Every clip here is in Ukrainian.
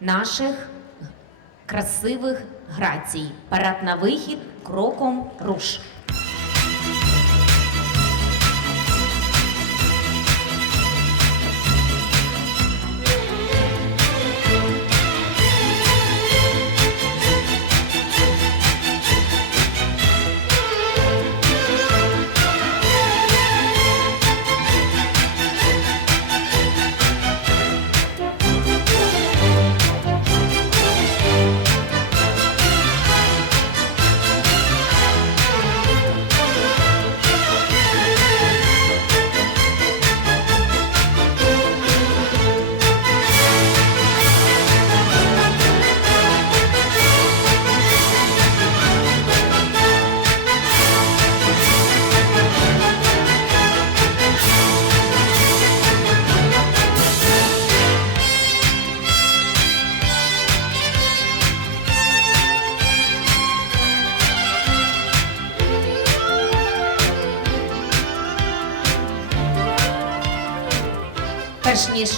наших красивих грацій. Парад на вихід кроком руш.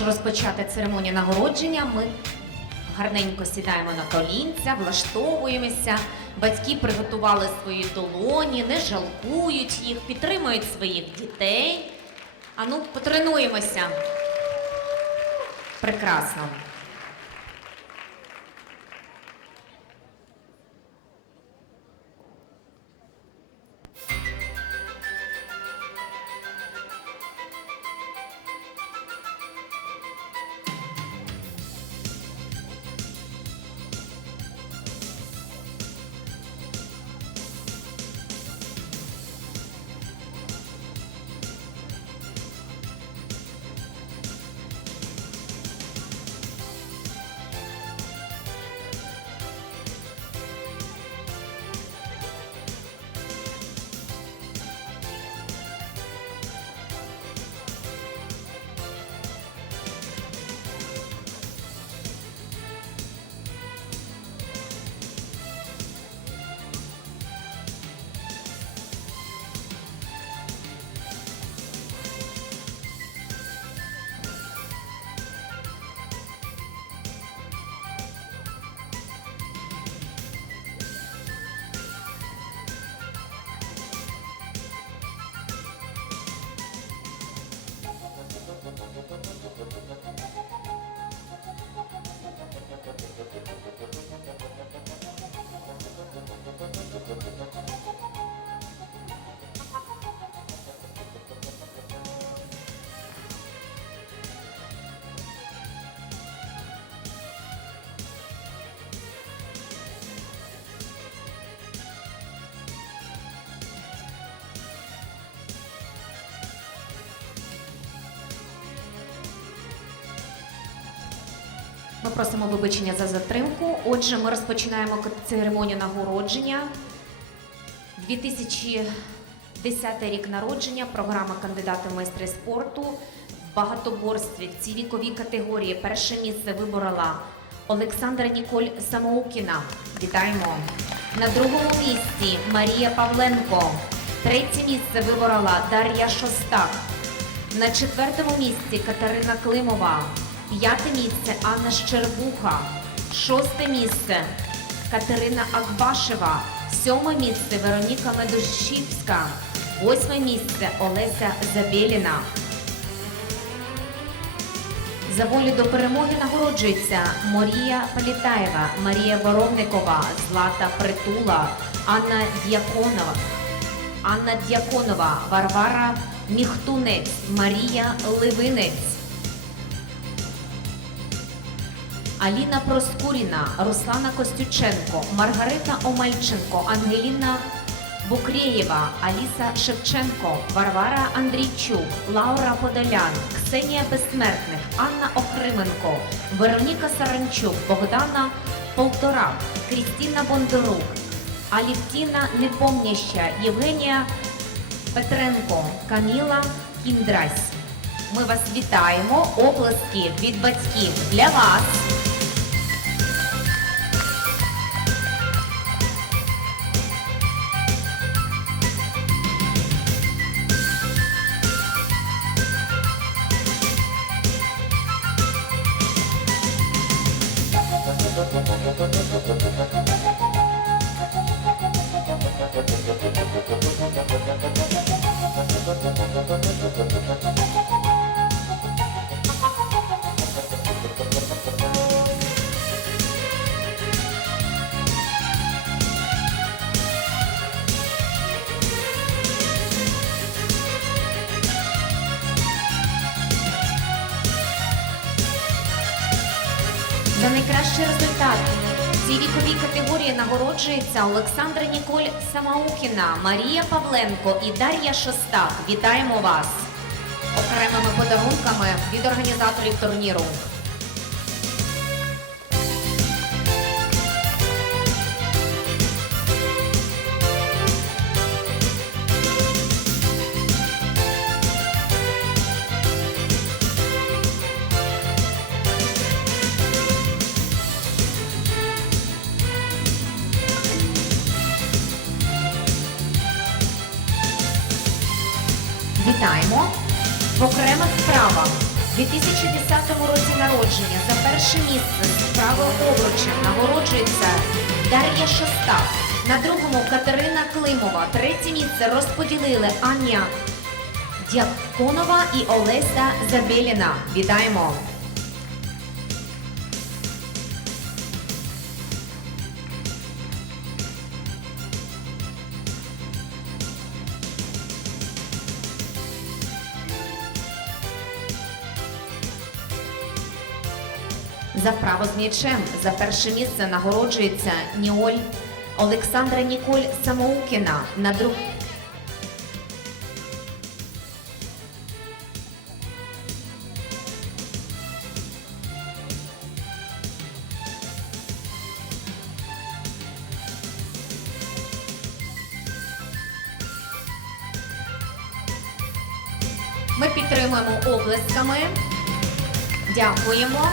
Розпочати церемонію нагородження, ми гарненько сідаємо на колінця, влаштовуємося. Батьки приготували свої долоні, не жалкують їх, підтримують своїх дітей. Ану, потренуємося. Прекрасно. Ми просимо вибачення за затримку. Отже, ми розпочинаємо церемонію нагородження. 2010 рік народження, програма кандидати в майстри спорту в багатоборстві в цій віковій категорії. Перше місце виборола Олександра Ніколь Самоукіна. Вітаємо. На другому місці Марія Павленко. Третє місце виборола Дар'я Шостак. На четвертому місці Катерина Климова. П'яте місце Анна Щербуха. Шосте місце Катерина Акбашева. Сьоме місце Вероніка Медушівська. Восьме місце Олеся Забєліна. За волю до перемоги нагороджується Марія Політаєва, Марія Боровникова, Злата Притула, Анна Дяконова, Анна Дяконова, Варвара Міхтунець, Марія Ливинець. Аліна Проскуріна, Руслана Костюченко, Маргарита Омальченко, Ангеліна Букреєва, Аліса Шевченко, Варвара Андрійчук, Лаура Подолян, Ксенія Безсмертних, Анна Охрименко, Вероніка Саранчук, Богдана Полторак, Крістіна Бондарук, Алівтіна Непомняща, Євгенія Петренко, Каміла Кіндрась. Ми вас вітаємо. Оплески від батьків для вас. За результати. цій віковій категорії нагороджується Олександра Ніколь Самаукіна, Марія Павленко і Дар'я Шостак. Вітаємо вас окремими подарунками від організаторів турніру. Місце з правого обруча нагороджується Дар'я Шостак. На другому Катерина Климова. Третє місце розподілили Аня Дяконова і Олеся Забеліна. Вітаємо! За вправо з м'ячем за перше місце нагороджується Ніоль Олександра Ніколь Самоукіна. На друг... Ми підтримуємо оплесками. Дякуємо.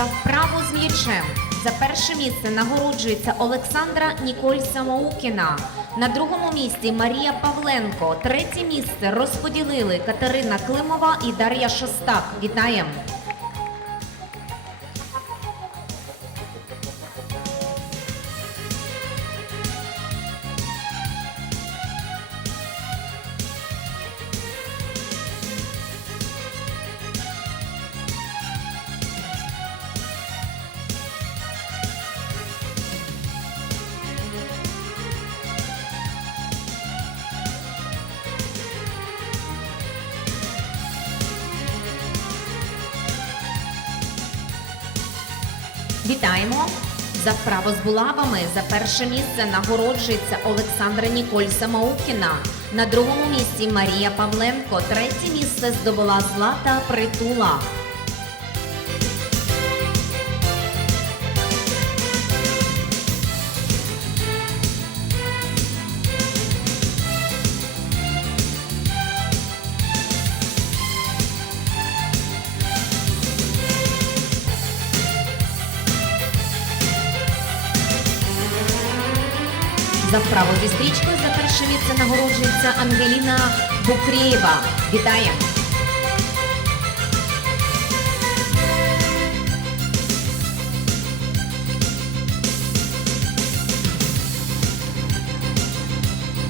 За вправу з м'ячем за перше місце нагороджується Олександра Ніколь Самоукіна. На другому місці Марія Павленко. Третє місце розподілили Катерина Климова і Дар'я Шостак. Вітаємо! Вітаємо! За вправо з булавами за перше місце нагороджується Олександра Ніколь Самоукіна. На другому місці Марія Павленко. Третє місце здобула Злата Притула. За вправу зі стрічкою за перше місце нагороджується Ангеліна Букрєєва. Вітаємо!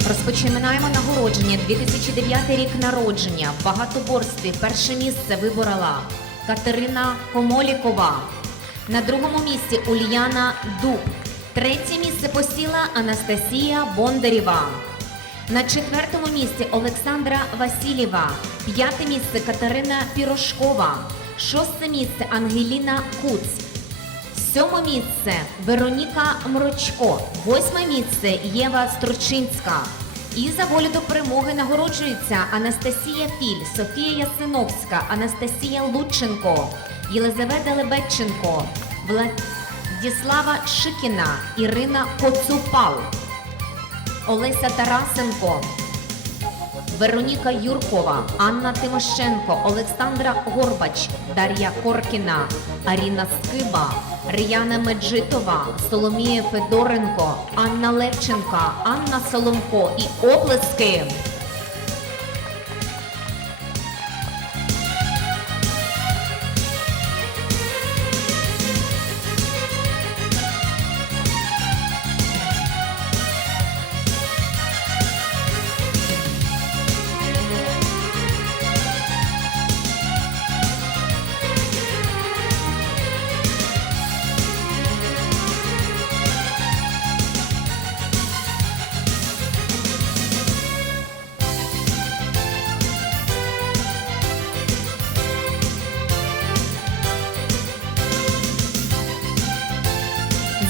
Розпочинаємо нагородження 2009 рік народження. В багатоборстві перше місце виборола Катерина Комолікова. На другому місці Ульяна Дуб. Третє місце посіла Анастасія Бондарєва. На четвертому місці Олександра Васильєва. П'яте місце Катерина Пірошкова. Шосте місце Ангеліна Куц. Сьоме місце Вероніка Мрочко. Восьме місце Єва Стручинська. І за волю до перемоги нагороджуються Анастасія Філь, Софія Ясиновська, Анастасія Лученко, Єлизавета Лебедченко, Владіслава Шикіна, Ірина Коцупал, Олеся Тарасенко, Вероніка Юркова, Анна Тимошенко, Олександра Горбач, Дар'я Коркіна, Аріна Скиба, Ріяна Меджитова, Соломія Федоренко, Анна Левченка, Анна Соломко і оплески.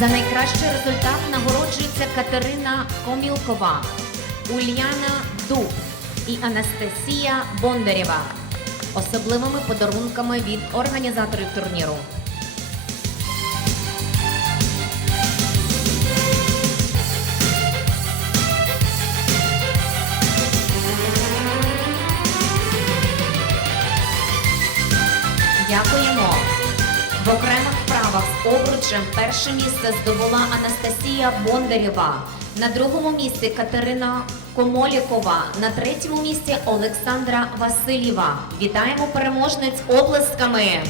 За найкращий результат нагороджується Катерина Комілкова, Ульяна Дуб і Анастасія Бондарєва особливими подарунками від організаторів турніру. Обручем перше місце здобула Анастасія Бондарєва. На другому місці Катерина Комолікова. На третьому місці Олександра Васильєва. Вітаємо переможниць облисками.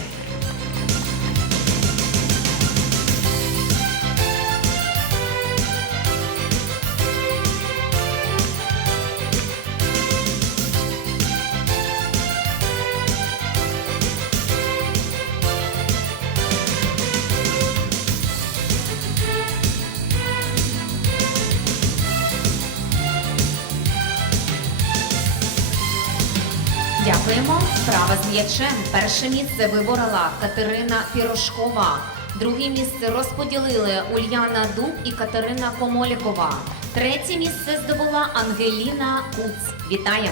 Справа з м'ячем. Перше місце виборола Катерина Пірошкова. Друге місце розподілили Ульяна Дуб і Катерина Комолікова. Третє місце здобула Ангеліна Куц. Вітаємо!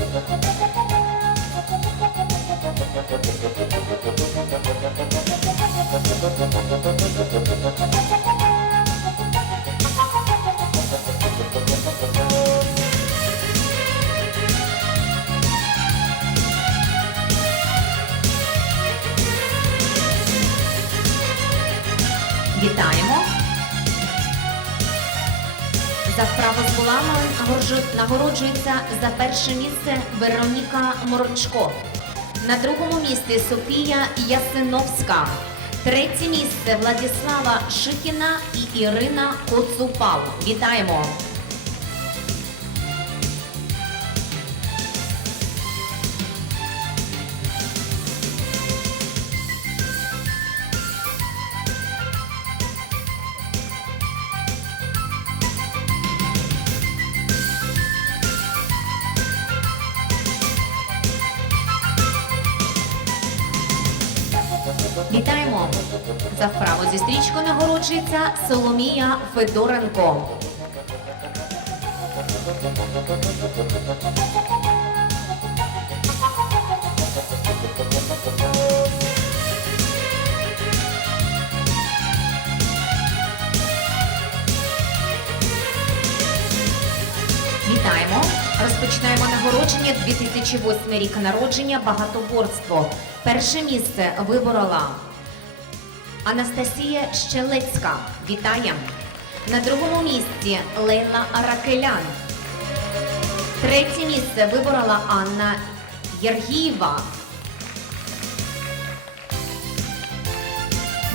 Вітаємо! Нагороджу- нагороджується за перше місце Вероніка Морочко. На другому місці Софія Ясиновська. Третє місце Владислава Шикіна і Ірина Коцупал. Вітаємо! Стрічкою Соломія Федоренко. Вітаємо! Розпочинаємо нагородження 2008 рік народження багатоборство. Перше місце виборола Анастасія Щелецька. Вітаємо! На другому місці Лейла Аракелян. Третє місце виборола Анна Єргієва.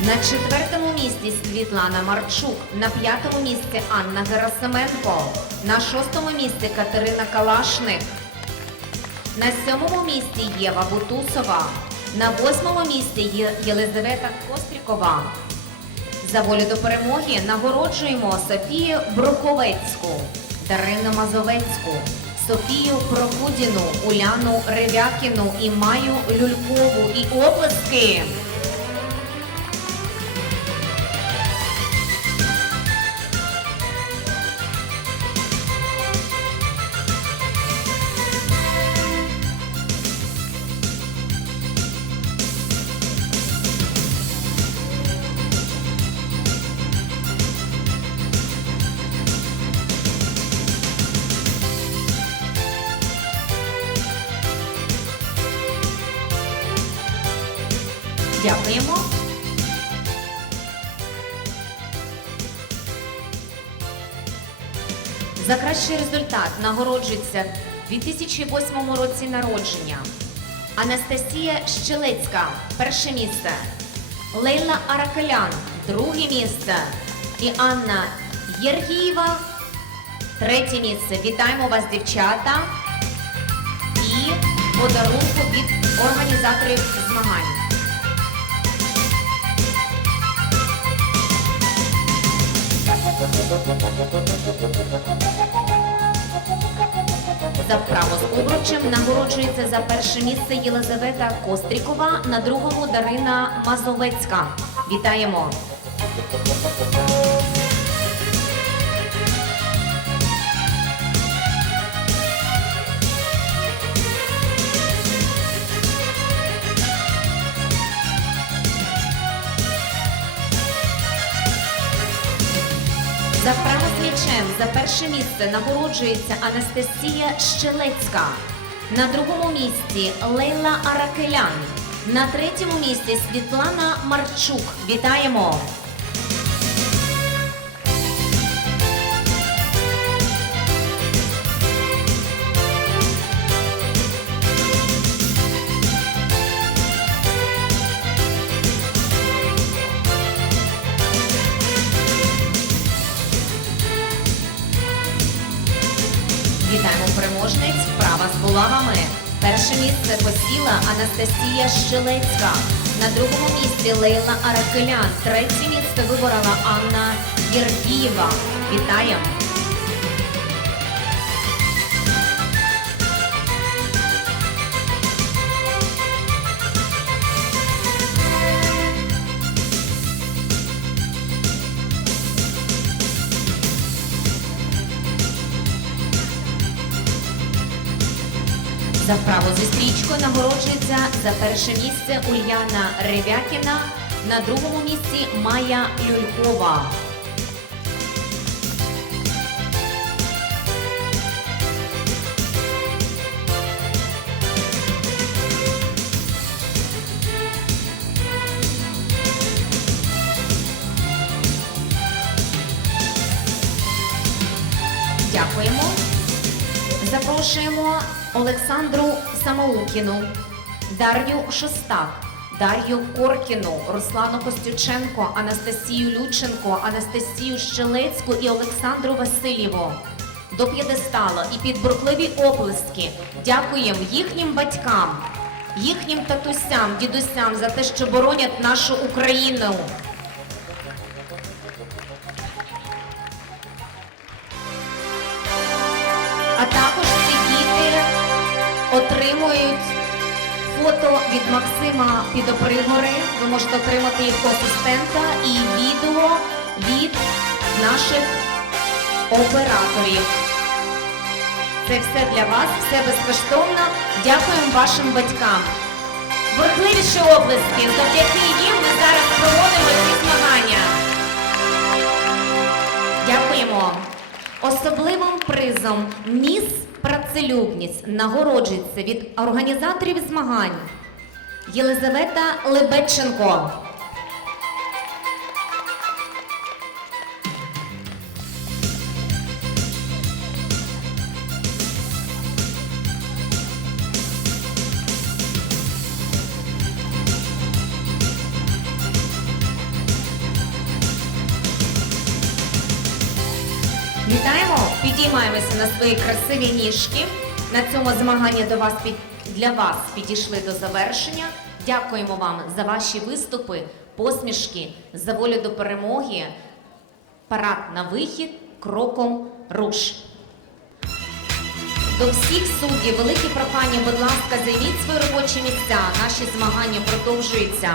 На четвертому місці Світлана Марчук, на п'ятому місці Анна Герасименко, на шостому місці Катерина Калашник, на сьомому місці Єва Бутусова, на восьмому місці Єлизавета Кострікова. За волю до перемоги нагороджуємо Софію Бруховецьку, Дарину Мазовецьку, Софію Прокудіну, Уляну Ревякіну і Маю Люлькову і оплески. Дякуємо. За кращий результат нагороджується в 2008 році народження Анастасія Щелецька, перше місце, Лейла Аракелян, друге місце і Анна Єргієва, третє місце. Вітаємо вас, дівчата, і подарунку від організаторів змагань. За право з обручем нагороджується за перше місце Єлизавета Кострікова, на другому Дарина Мазовецька. Вітаємо! За вправу за перше місце нагороджується Анастасія Щелецька. На другому місці Лейла Аракелян. На третьому місці Світлана Марчук. Вітаємо! Вітаємо переможниць. Вправа з булавами. Перше місце посіла Анастасія Щелецька. На другому місці Лейла Аракелян. Третє місце виборола Анна Єрдієва. Вітаємо! За право зі стрічкою нагороджується за перше місце Ульяна Ревякіна. На другому місці Майя Люлькова. Запрошуємо Олександру Самоукіну, Дар'ю Шостак, Дар'ю Коркіну, Руслану Костюченко, Анастасію Люченко, Анастасію Щелецьку і Олександру Васильєву. До п'єдесталу і під бурхливі оплески дякуємо їхнім батькам, їхнім татусям, дідусям за те, що боронять нашу Україну. Від Максима Підопригори. Ви можете отримати їх асистента і відео від наших операторів. Це все для вас, все безкоштовно. Дякуємо вашим батькам. Бурхливіші облески. Завдяки їм ми зараз проводимо ці змагання. Дякуємо. Особливим призом Міс Працелюбність нагороджується від організаторів змагань Єлизавета Лебедченко. Вітаємо! Підіймаємося на свої красиві ніжки. На цьому змагання до вас під для вас підійшли до завершення. Дякуємо вам за ваші виступи, посмішки, за волю до перемоги. Парад на вихід кроком руш. До всіх суддів велике прохання, будь ласка, займіть свої робочі місця. Наші змагання продовжуються.